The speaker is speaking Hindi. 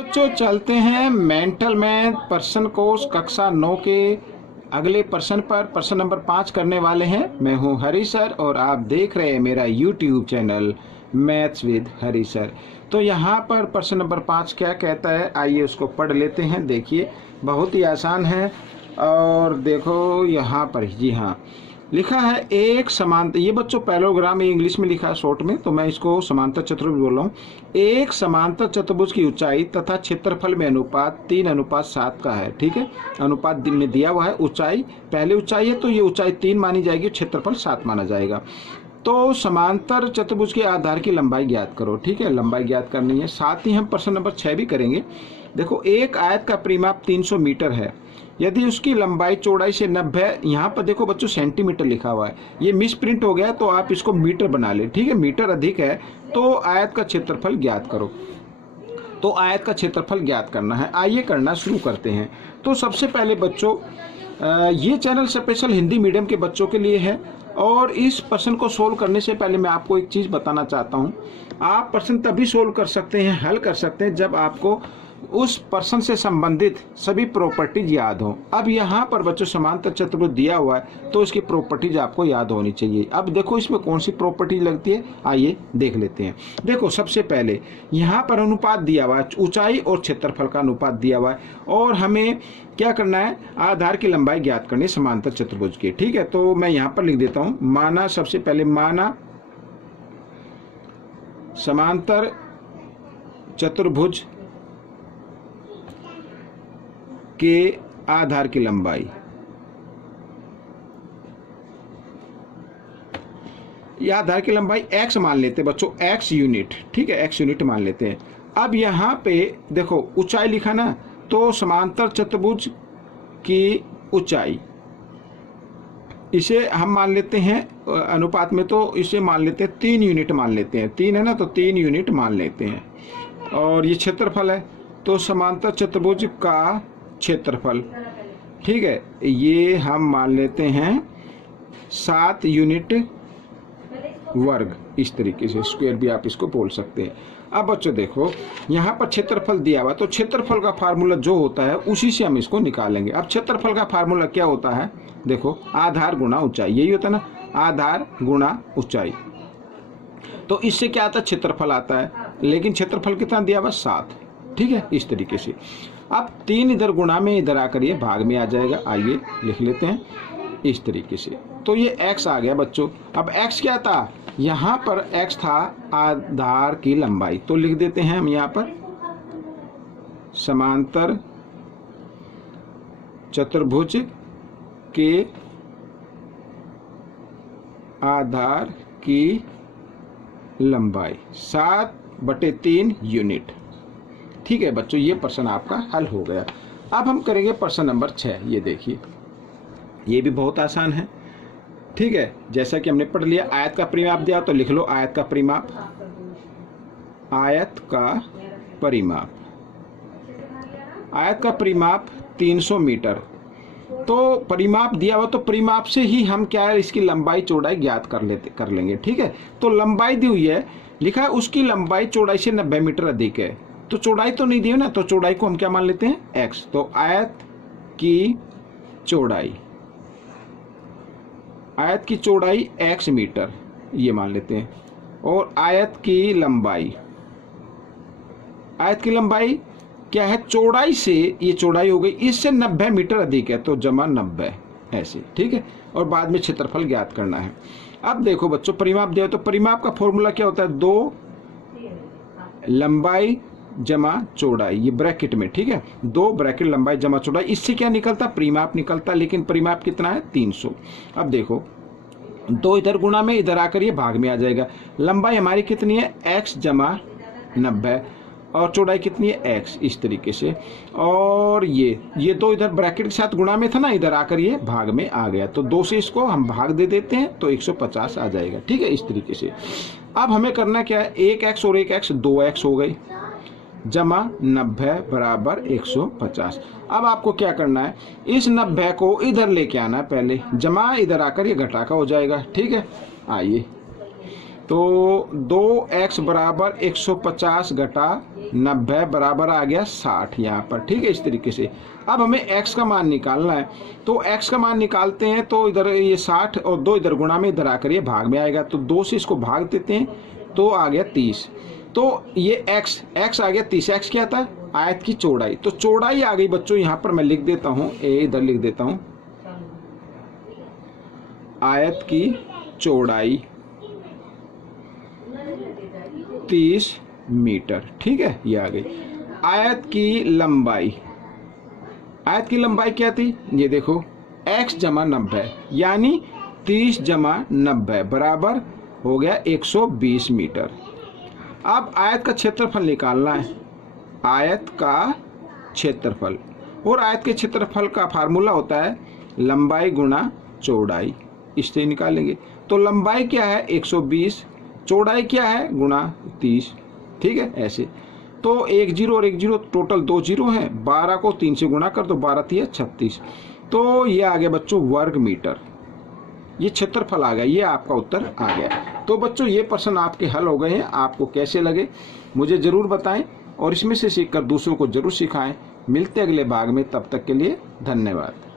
बच्चों चलते हैं मेंटल मैथ पर्सन कोर्स कक्षा 9 के अगले प्रश्न पर। प्रश्न नंबर 5 करने वाले हैं। मैं हूं हरी सर और आप देख रहे हैं मेरा YouTube channel maths with Hari sir. तो यहाँ पर प्रश्न नंबर 5 क्या कहता है, आइए उसको पढ़ लेते हैं। देखिए बहुत ही आसान है। और देखो यहाँ पर, जी हाँ, लिखा है एक समांतर, ये बच्चों पैरेललोग्राम इंग्लिश में लिखा है शॉर्ट में, तो मैं इसको समांतर चतुर्भुज बोल रहा हूँ। एक समांतर चतुर्भुज की ऊंचाई तथा क्षेत्रफल में अनुपात 3:7 का है। ठीक है, अनुपात में दिया हुआ है। ऊंचाई पहले ऊंचाई है तो ये ऊंचाई 3 मानी जाएगी, क्षेत्रफल 7 माना जाएगा। तो समांतर चतुर्भुज के आधार की लंबाई ज्ञात करो। ठीक है, लंबाई ज्ञात करनी है। साथ ही हम प्रश्न नंबर 6 भी करेंगे। देखो एक आयत का परिमाप 300 मीटर है। यदि उसकी लंबाई चौड़ाई से 90, यहाँ पर देखो बच्चों सेंटीमीटर लिखा हुआ है, ये मिस प्रिंट हो गया तो आप इसको मीटर बना ले। ठीक है, मीटर अधिक है तो आयत का क्षेत्रफल ज्ञात करो। तो आयत का क्षेत्रफल ज्ञात करना है। आइए करना शुरू करते हैं। तो सबसे पहले बच्चों, ये चैनल स्पेशल हिंदी मीडियम के बच्चों के लिए है। और इस प्रश्न को सोल्व करने से पहले मैं आपको एक चीज़ बताना चाहता हूँ। आप प्रश्न तभी सोल्व कर सकते हैं, हल कर सकते हैं, जब आपको उस प्रश्न से संबंधित सभी प्रॉपर्टीज याद हो। अब यहाँ पर बच्चों समांतर चतुर्भुज दिया हुआ है तो इसकी प्रॉपर्टीज आपको याद होनी चाहिए। अब देखो इसमें कौन सी प्रॉपर्टीज लगती है, आइए देख लेते हैं। देखो सबसे पहले यहाँ पर अनुपात दिया हुआ है, ऊंचाई और क्षेत्रफल का अनुपात दिया हुआ है, और हमें क्या करना है, आधार की लंबाई ज्ञात करनी है समांतर चतुर्भुज की। ठीक है, तो मैं यहाँ पर लिख देता हूँ, माना, सबसे पहले माना समांतर चतुर्भुज के आधार की लंबाई, यह आधार की लंबाई x मान लेते हैं बच्चों, x यूनिट। ठीक है, x यूनिट मान लेते हैं। अब यहाँ पे देखो ऊंचाई लिखा ना, तो समांतर चतुर्भुज की ऊंचाई इसे हम मान लेते हैं अनुपात में, तो इसे मान लेते हैं 3 यूनिट मान लेते हैं। 3 है ना, तो 3 यूनिट मान लेते हैं। और ये क्षेत्रफल है, तो समांतर चतुर्भुज का क्षेत्रफल, ठीक है, ये हम मान लेते हैं 7 यूनिट वर्ग। इस तरीके से स्क्वायर भी आप इसको बोल सकते हैं। अब बच्चों देखो यहाँ पर क्षेत्रफल दिया हुआ, तो क्षेत्रफल का फार्मूला जो होता है उसी से हम इसको निकालेंगे। अब क्षेत्रफल का फार्मूला क्या होता है, देखो आधार गुणा ऊंचाई, यही होता है ना, आधार गुणा ऊंचाई। तो इससे क्या आता है, क्षेत्रफल आता है, लेकिन क्षेत्रफल कितना दिया हुआ, 7। ठीक है, इस तरीके से। अब 3 इधर गुणा में, इधर आकर ये भाग में आ जाएगा। आइए लिख लेते हैं इस तरीके से। तो ये x आ गया बच्चों। अब x क्या था, यहाँ पर x था आधार की लंबाई, तो लिख देते हैं हम यहाँ पर समांतर चतुर्भुज के आधार की लंबाई 7/3 यूनिट। ठीक है बच्चों, ये प्रश्न आपका हल हो गया। अब हम करेंगे प्रश्न नंबर 6। ये देखिए, ये भी बहुत आसान है। ठीक है, जैसा कि हमने पढ़ लिया, आयत का परिमाप दिया तो लिख लो आयत का परिमाप। आयत का परिमाप, आयत का परिमाप 300 मीटर। तो परिमाप दिया हुआ, तो परिमाप से ही हम क्या है, इसकी लंबाई चौड़ाई ज्ञात कर लेंगे। ठीक है, तो लंबाई दी हुई है, लिखा है उसकी लंबाई चौड़ाई से 90 मीटर अधिक है। तो चौड़ाई तो नहीं दी है ना, तो चौड़ाई को हम क्या मान लेते हैं, x। तो आयत की चौड़ाई, आयत की चौड़ाई x मीटर, ये मान लेते हैं। और आयत की लंबाई, आयत की लंबाई क्या है, चौड़ाई से, ये चौड़ाई हो गई, इससे 90 मीटर अधिक है, तो जमा 90 ऐसे। ठीक है, और बाद में क्षेत्रफल ज्ञात करना है। अब देखो बच्चों परिमाप दिया, तो परिमाप का फॉर्मूला क्या होता है, 2 लंबाई जमा चौड़ाई, ये ब्रैकेट में। ठीक है, 2 ब्रैकेट लंबाई जमा चौड़ाई, इससे क्या निकलता, परिमाप निकलता। लेकिन परिमाप कितना है, 300। अब देखो 2 इधर गुणा में, इधर आकर ये भाग में आ जाएगा। लंबाई हमारी कितनी है, x जमा 90, और चौड़ाई कितनी है, x, इस तरीके से। और ये 2 इधर ब्रैकेट के साथ गुणा में था ना, इधर आकर ये भाग में आ गया, तो 2 से इसको हम भाग दे देते हैं, तो 150 आ जाएगा। ठीक है, इस तरीके से। अब हमें करना क्या है, 1x और 1x 2x हो गई, जमा 90 बराबर 150। अब आपको क्या करना है, इस 90 को इधर लेके आना है पहले, जमा इधर आकर ये घटा का हो जाएगा। ठीक है, आइए तो 2x बराबर 150 घटा 90 बराबर आ गया 60 यहाँ पर। ठीक है, इस तरीके से अब हमें x का मान निकालना है। तो x का मान निकालते हैं तो इधर ये 60 और 2 इधर गुणा में इधर आकर ये भाग में आएगा, तो 2 से इसको भाग देते हैं तो आ गया 30। तो ये x आ गया 30। x क्या था? आयत की चौड़ाई। तो चौड़ाई आ गई बच्चों, यहाँ पर मैं लिख देता हूँ, इधर लिख देता हूँ, आयत की चौड़ाई 30 मीटर। ठीक है, ये आ गई। आयत की लंबाई, आयत की लंबाई क्या थी? ये देखो x जमा 90 यानी 30 जमा 90 बराबर हो गया 120 मीटर। अब आयत का क्षेत्रफल निकालना है, आयत का क्षेत्रफल, और आयत के क्षेत्रफल का फार्मूला होता है लंबाई गुणा चौड़ाई, इससे निकालेंगे। तो लंबाई क्या है? 120, चौड़ाई क्या है? गुणा 30। ठीक है, ऐसे। तो 1 0 और 1 0 टोटल 2 0 हैं, 12 को 3 से गुणा कर, तो 12 3 36। तो ये आ गया बच्चों वर्ग मीटर, ये क्षेत्रफल आ गया, ये आपका उत्तर आ गया। तो बच्चों ये प्रश्न आपके हल हो गए हैं। आपको कैसे लगे मुझे ज़रूर बताएं और इसमें से सीखकर दूसरों को जरूर सिखाएं। मिलते अगले भाग में, तब तक के लिए धन्यवाद।